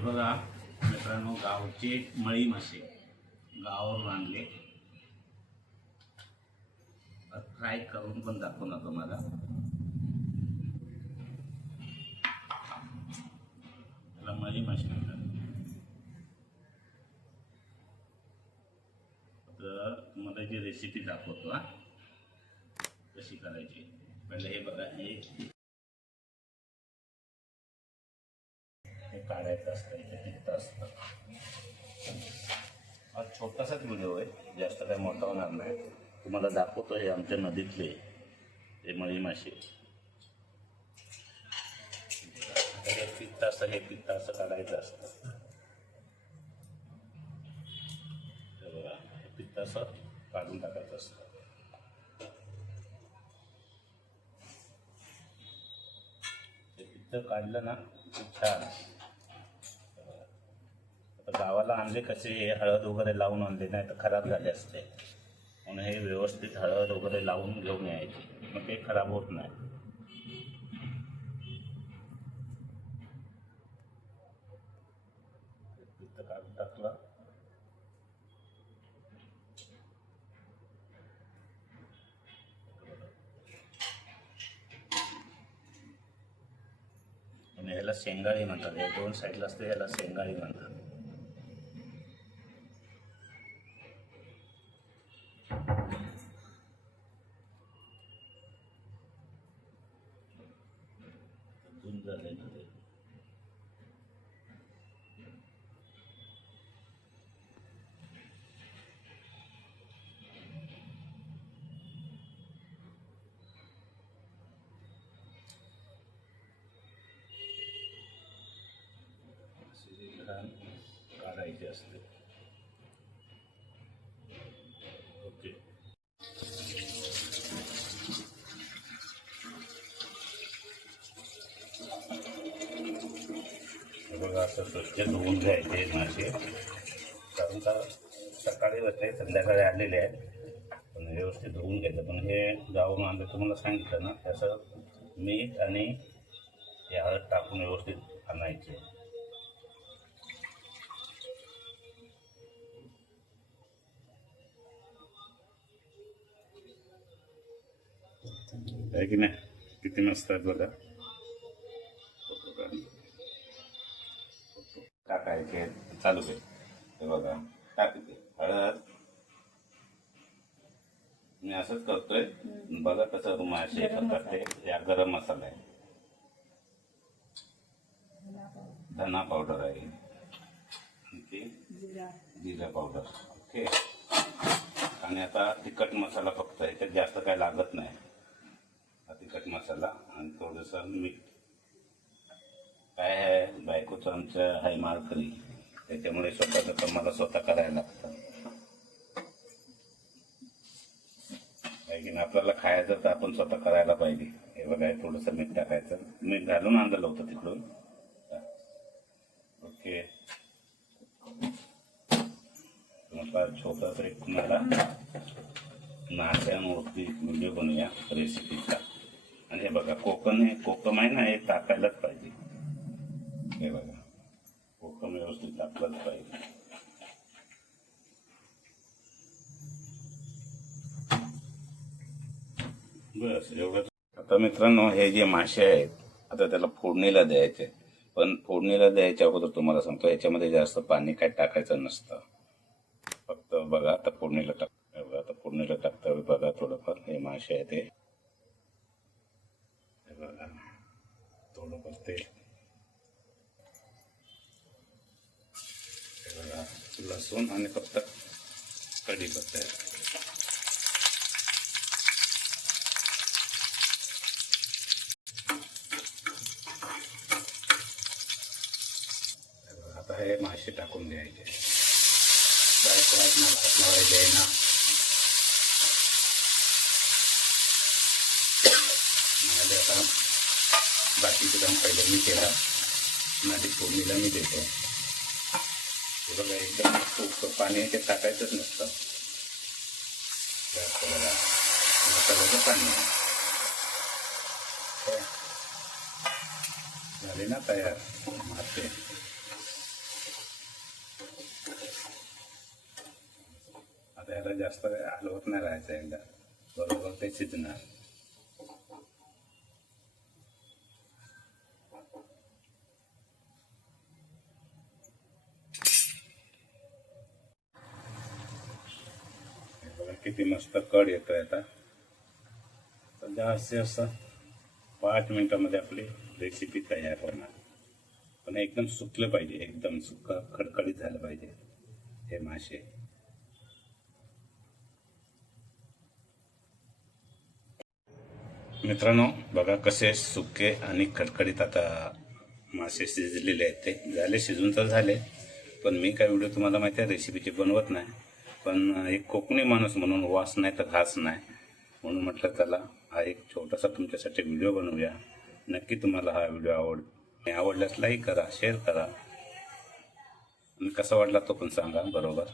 हे बघा मित्रांनो गावचे मळी मासे. गावावरून आणले. फ्राय करून पण दाखवणार तुम्हाला. त्याला मळी मासे म्हणतात. तर तुम्हाला जी रेसिपी दाखवतो हा कशी करायची? पहिले हे बघा हे काढायचं असतं इथे तिथं असतं. हा छोटासाच व्हिडिओ आहे जास्त काही मोठा होणार नाही. तुम्हाला दाखवतो हे आमच्या नदीतले ते मळी मासे हे पित्त असतं हे पित्त असं काढायचं असतं. हे बघा हे पित्त असं काढून टाकायचं असतं. ते पित्त काढलं ना की छान. तर गावाला आणले कसे? हे हळद वगैरे लावून आणले नाही तर खराब झाले असते. म्हणून हे व्यवस्थित हळद वगैरे लावून घेऊन यायचे. मग ते खराब होत नाही. पित्त आणि ह्याला शेंगाळी म्हणतात. या दोन साईडला असते ह्याला शेंगाळी म्हणतात. धुवून झाले ना ते अशी जी घाण काढायची असते ओके हे बघा असं स्वच्छ धुवून घ्यायचे मासे कारण का सकाळी होते संध्याकाळी आलेले आहेत. पण व्यवस्थित धुवून घ्यायचं. पण हे गावून आणलं तुम्हाला सांगितलं ना त्याचं मीठ आणि हे हळद टाकून व्यवस्थित आणायचे. आहे की नाही? किती मस्त आहेत बघा. टाकायचे चालू आहे हे बघा टाकते हळद. मी असंच करतोय. बघा कसं मासे करतात ते या गरम मसाला आहे. धना पावडर आहे. जिरा. पावडर. ओके. आणि आता तिखट मसाला फक्त ह्याच्यात जास्त काय लागत नाही. हा तिखट मसाला आणि थोडंसं मीठ. काय आहे? बायकोचं आमचं हाय मारकरी त्याच्यामुळे स्वतःचं काम मला स्वतः करायला लागतं. आपल्याला खायचं तर आपण स्वतः करायला पाहिजे. हे बघा थोडंसं मीठ टाकायचं. मीठ घालून आणलं होतं तिकडून. ओके. छोटा तरी तुम्हाला नाश्यावरती व्हिडिओ बनवूया रेसिपीचा आणि हे बघा कोकम हे कोकम आहे ना हे टाकायलाच पाहिजे. हे बघा. कोकम व्यवस्थित टाकलाच पाहिजे. बस एवढंच. आता मित्रांनो हे जे मासे आहेत आता त्याला फोडणीला द्यायचे. पण फोडणीला द्यायच्या अगोदर तुम्हाला सांगतो याच्यामध्ये जास्त पाणी काय टाकायचं नसतं. फक्त बघा आता फोडणीला टाक बघा आता फोडणीला टाकता वेळी बघा थोडंफार हे मासे आहे ते बघा थोडंफार तेल हे बघा लसूण आणि फक्त कढीपत्ता आहे. आता हे मासे टाकून द्यायचे. बायको लावायचे ना माझे आता बाकीचे काम पहिलं मी केला. माझी फोडणीला मी देतो. बघा एकदम पाणी ते टाकायचंच नसतं. मसाल्याचं पाणी. झाले ना तयार मासे आता याला जास्त हलवत नाही राहायचं एकदा. बरोबर ते शिजणार. बघा किती मस्त कड येतोय आता तर जास्तीत जास्त पाच मिनिटामध्ये आपली रेसिपी तयार होणार. पण एकदम सुकलं पाहिजे एकदम सुका खडखडीत झालं पाहिजे हे मासे. मित्रांनो बघा कसे सुके आणि खडखडीत आता मासे शिजलेले आहेत ते. झाले शिजून तर झाले पण मी काय व्हिडिओ तुम्हाला माहिती आहे रेसिपीचे बनवत नाही. पण एक कोकणी माणूस म्हणून वास नाही तर घास नाही. म्हणून म्हटलं चला हा एक छोटासा तुमच्यासाठी व्हिडिओ बनवूया. नक्की तुम्हाला हा व्हिडिओ आवड आवडल्यास लाईक करा शेअर करा. आणि कसा वाटला तो पण सांगा बरोबर?